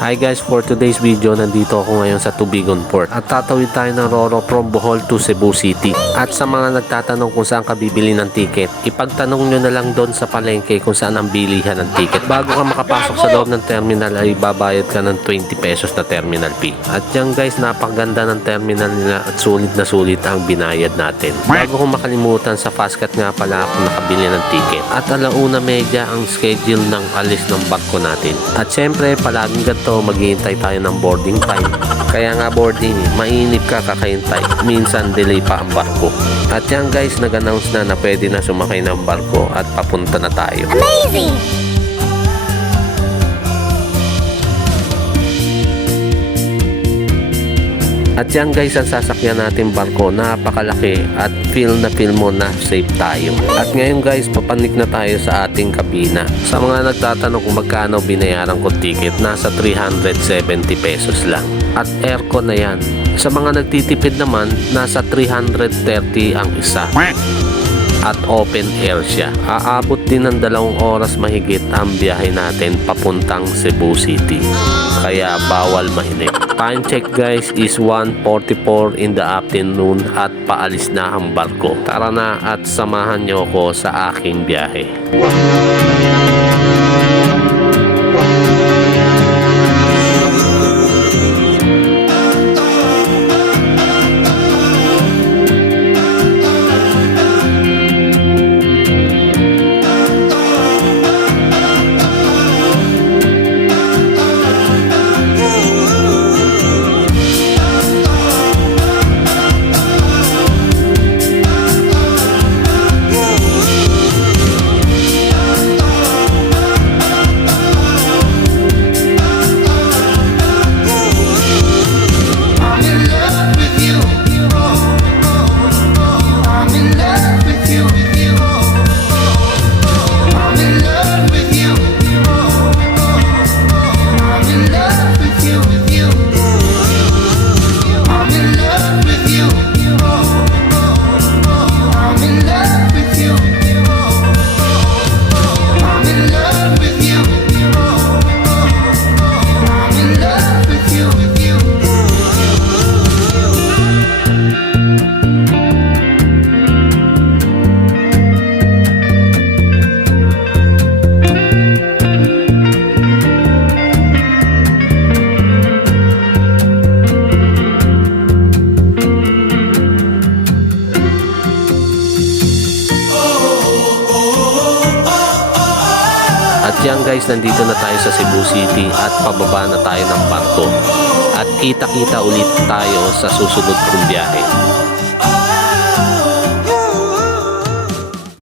Hi guys, for today's video, nandito ako ngayon sa Tubigon Port at tatawid tayo ng Roro from Bohol to Cebu City. At sa mga nagtatanong kung saan ka bibili ng ticket, ipagtanong nyo na lang doon sa palengke kung saan ang bilihan ng ticket. Bago ka makapasok sa loob ng terminal ay babayad ka ng 20 pesos na terminal fee. At yan guys, napakaganda ng terminal nila at sulit na sulit ang binayad natin. Bago kong makalimutan, sa Fastcat nga pala ako nakabili ng ticket. At 1:30 ang schedule ng alis ng barko natin. At syempre, palaging ganito, maghihintay tayo ng boarding time. Kaya nga boarding, mainip ka kakahintay. Minsan delay pa ang barko. At yan guys, nag-announce na pwede na sumakay ng barko at papunta na tayo. Amazing! At yan guys, ang sasakyan natin barko, napakalaki at feel mo na safe tayo. At ngayon guys, papanik na tayo sa ating kabina. Sa mga nagtatanong kung magkano binayaran ko ticket, nasa 370 pesos lang. At aircon na yan. Sa mga nagtitipid naman, nasa 330 ang isa. At open air siya. Aabot din ng 2 oras mahigit ang biyahe natin papuntang Cebu City. Kaya bawal mahinip. Time check guys is 1:44 in the afternoon at paalis na ang barko. Tara na at samahan nyo ko sa aking biyahe. At yan guys, nandito na tayo sa Cebu City at pababa na tayo ng barko. At kita-kita ulit tayo sa susunod kong biyahe.